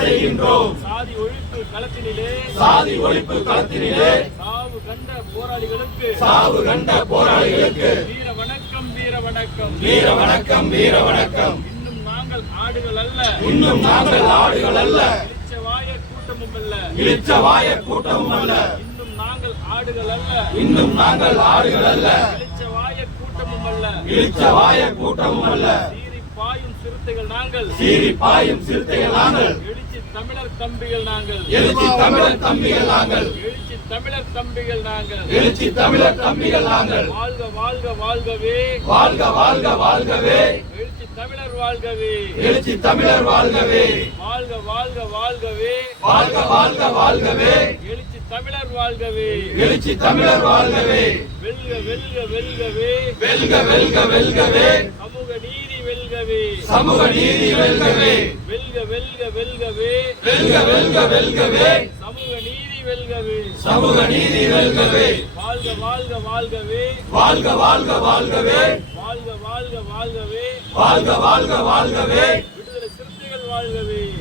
செய்கின்றோம். சாதி ஒழிப்பு களத்தினிலே சாவு கண்ட போராளிகளுக்கு வீர வணக்கம். இன்னும் நாங்கள் ஆடுகள் அல்ல. இளிச்சவாய கூட்டமும் அல்ல. இன்னும் நாங்கள் ஆடுகள் அல்ல. இளிச்சவாய கூட்டமும் அல்ல. சீறி பாயும் சிறுத்தைகள் நாங்கள். எழுச்சி தமிழர் தம்பிகள் நாங்கள். எழுச்சி தமிழர் தம்பிகள் நாங்கள். வாழ்கவே. எழுச்சி தமிழர் வாழ்கவே. எழுச்சி தமிழர் வாழ்கவே. வெல்கவே. சமூக நீதி வெல்கவே. சமூக நீதி வெல்கவே. வாழ்கவே.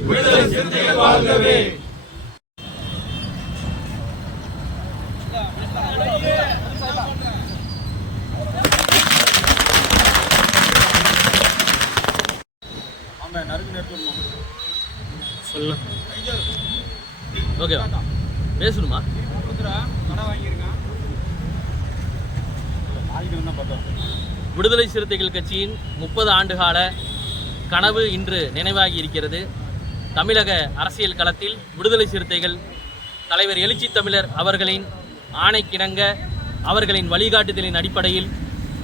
விடுதலை சிறுத்தைகள் வாழ்கவே. ஓகே பேசணுமா? விடுதலை சிறுத்தைகள் கட்சியின் 30 ஆண்டுகால கனவு இன்று நினைவாகி இருக்கிறது. தமிழக அரசியல் களத்தில் விடுதலை சிறுத்தைகள் தலைவர் எழுச்சி தமிழர் அவர்களின் ஆணைக்கிணங்க அவர்களின் வழிகாட்டுதலின் அடிப்படையில்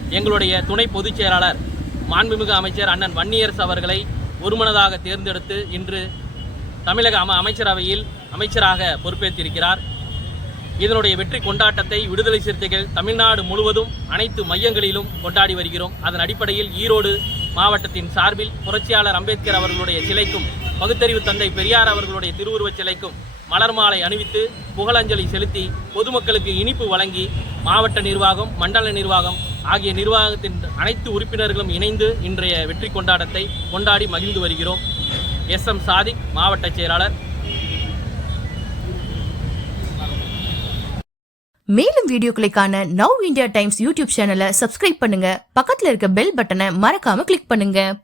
எங்களுடைய துணை பொதுச் செயலாளர் மாண்புமிகு அமைச்சர் அண்ணன் வன்னியரசு அவர்களை ஒருமனதாக தேர்ந்தெடுத்து இன்று தமிழக அமைச்சரவையில் அமைச்சராக பொறுப்பேற்றிருக்கிறார். இதனுடைய வெற்றி கொண்டாட்டத்தை விடுதலை சிறுத்தைகள் தமிழ்நாடு முழுவதும் அனைத்து மையங்களிலும் கொண்டாடி வருகிறோம். அதன் அடிப்படையில் ஈரோடு மாவட்டத்தின் சார்பில் புரட்சியாளர் அம்பேத்கர் அவர்களுடைய சிலைக்கும் பகுத்தறிவு தந்தை பெரியார் அவர்களுடைய திருவுருவச் சிலைக்கும் மலர் மாலை அணிவித்து புகழஞ்சலி செலுத்தி பொதுமக்களுக்கு இனிப்பு வழங்கி மாவட்ட நிர்வாகம், மண்டல நிர்வாகம் ஆகிய நிர்வாகத்தின் அனைத்து உறுப்பினர்களும் இணைந்து இன்றைய வெற்றி கொண்டாட்டத்தை கொண்டாடி மகிழ்ந்து வருகிறோம். SM சாதிக், மாவட்ட செயலாளர். மேலும் வீடியோக்களை காண நவ் இந்தியா டைம்ஸ் யூடியூப் சேனலை சப்ஸ்கிரைப் பண்ணுங்க. பக்கத்துல இருக்க பெல் பட்டனை மறக்காம கிளிக் பண்ணுங்க.